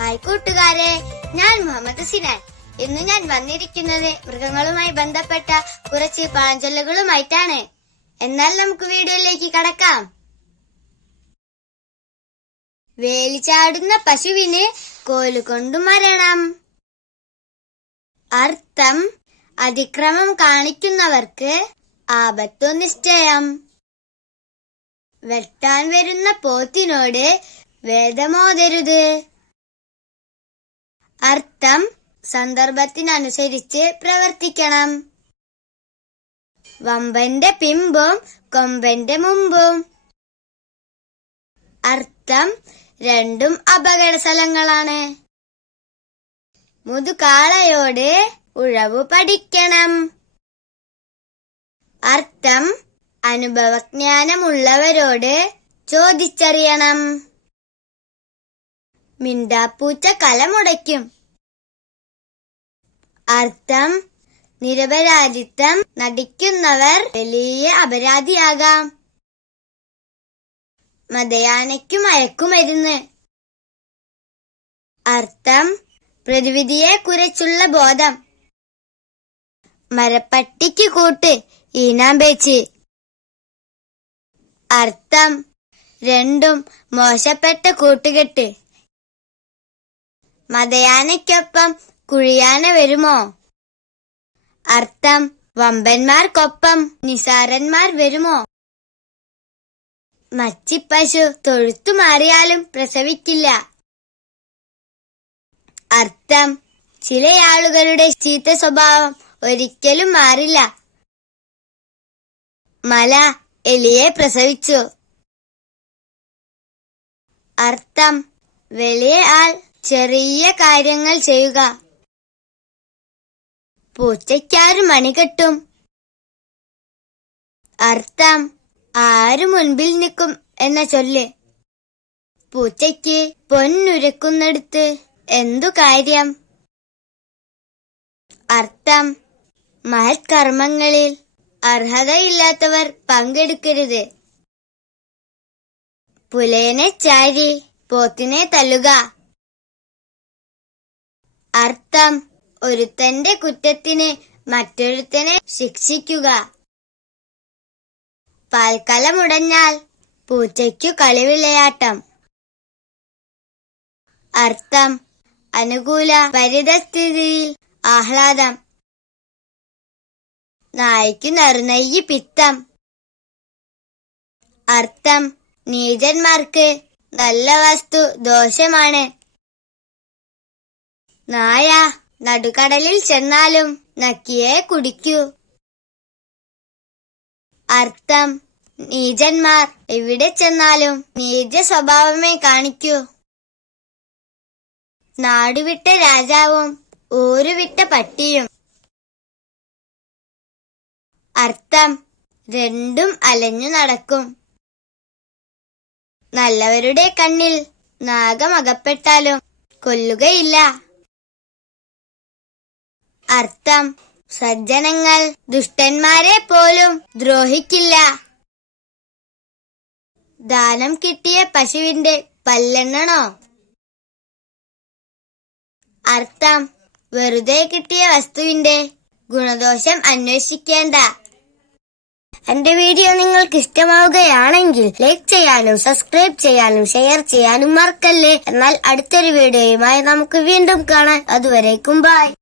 Hi കൂട്ടുകാരെ ഞാൻ മുഹമ്മദ് സിനാൻ ഇന്ന് ഞാൻ വന്നിരിക്കുന്നത് മൃഗങ്ങളുമായി ബന്ധപ്പെട്ട കുറച്ച് പാഞ്ചലുകളുമായിട്ടാണ്. എന്നാൽ നമുക്ക് വീഡിയോയിലേക്ക് കടക്കാം. വേലിച്ചാടുന്ന പശുവിനെ കോലുകൊണ്ടു മരണം. അർത്ഥം അതിക്രമം കാണിക്കുന്നവർക്ക് ആപത്തു നിശ്ചയം. വെട്ടാൻ വരുന്ന പോത്തിനോട് വേദമോതരുത് അർത്ഥം സന്ദർഭത്തിനനുസരിച്ച് പ്രവർത്തിക്കണം. വമ്പന്റെ പിമ്പും കൊമ്പന്റെ മുമ്പും. അർത്ഥം രണ്ടും അപകട സ്ഥലങ്ങളാണ് മുതുകാളയോട് ഉഴവു പഠിക്കണം. അർത്ഥം അനുഭവജ്ഞാനമുള്ളവരോട് ചോദിച്ചറിയണം. മിണ്ടാപ്പൂച്ച കലമുടയ്ക്കും അർത്ഥം നിരപരാധിത്വം നടിക്കുന്നവർ വലിയ അപരാധിയാകാം. മതയാനയ്ക്കു മയക്കുമരുന്ന്. അർത്ഥം പ്രതിവിധിയെ കുറിച്ചുള്ള ബോധം. മരപ്പട്ടിക്ക് കൂട്ട് ഈനാമ്പേച്ച് അർത്ഥം രണ്ടും മോശപ്പെട്ട കൂട്ടുകെട്ട്. മതയാനയ്ക്കൊപ്പം കുഴിയാന വരുമോ? അർത്ഥം വമ്പന്മാർക്കൊപ്പം നിസാരന്മാർ വരുമോ? മച്ചിപ്പശു തൊഴുത്തു മാറിയാലും പ്രസവിക്കില്ല. അർത്ഥം ചിലയാളുകളുടെ ചീത്ത സ്വഭാവം ഒരിക്കലും മാറില്ല. മല എലിയെ പ്രസവിച്ചു. അർത്ഥം വെളിയെ ആൾ ചെറിയ കാര്യങ്ങൾ ചെയ്യുക. പൂച്ചയ്ക്കാരും മണി കെട്ടും. അർത്ഥം ആര് മുൻപിൽ നിൽക്കും എന്ന ചൊല്ല്. പൂച്ചയ്ക്ക് പൊന്നുരക്കുന്നിടത്ത് എന്തു കാര്യം? അർത്ഥം മഹത്കർമ്മങ്ങളിൽ അർഹതയില്ലാത്തവർ പങ്കെടുക്കരുത്. പുലയനെ ചാരി പോത്തിനെ തല്ലുക. അർത്ഥം. ഒരുത്തന്റെ കുറ്റത്തിന് മറ്റൊരുത്തനെ ശിക്ഷിക്കുക. പാൽക്കലമുടഞ്ഞാൽ പൂച്ചയ്ക്കു കളിവിളയാട്ടം. അർത്ഥം. അനുകൂല പരിതസ്ഥിതിയിൽ ആഹ്ലാദം. നായ്ക്കു നറുനയ്യ് പിത്തം. അർത്ഥം. നീചന്മാർക്ക് നല്ല വസ്തു ദോഷമാണ്. നായ നടുക്കടലിൽ ചെന്നാലും നക്കിയേ കുടിക്കൂ. അർത്ഥം നീചന്മാർ എവിടെ ചെന്നാലും നീച സ്വഭാവമേ കാണിക്കൂ. നാടുവിട്ട രാജാവും ഊരുവിട്ട പട്ടിയും. അർത്ഥം രണ്ടും അലഞ്ഞു നടക്കും. നല്ലവരുടെ കണ്ണിൽ നാഗമകപ്പെട്ടാലും കൊല്ലുകയില്ല. അർത്ഥം. സജ്ജനങ്ങൾ ദുഷ്ടന്മാരെ പോലും ദ്രോഹിക്കില്ല. ദാനം കിട്ടിയ പശുവിന്റെ പല്ലെണ്ണണോ? അർത്ഥം. വെറുതെ കിട്ടിയ വസ്തുവിന്റെ ഗുണദോഷം അന്വേഷിക്കേണ്ട. എന്റെ വീഡിയോ നിങ്ങൾക്ക് ഇഷ്ടമാവുകയാണെങ്കിൽ ലൈക്ക് ചെയ്യാനും സബ്സ്ക്രൈബ് ചെയ്യാനും ഷെയർ ചെയ്യാനും മറക്കല്ലേ. എന്നാൽ അടുത്തൊരു വീഡിയോയുമായി നമുക്ക് വീണ്ടും കാണാം. അതുവരേക്കും ബൈ.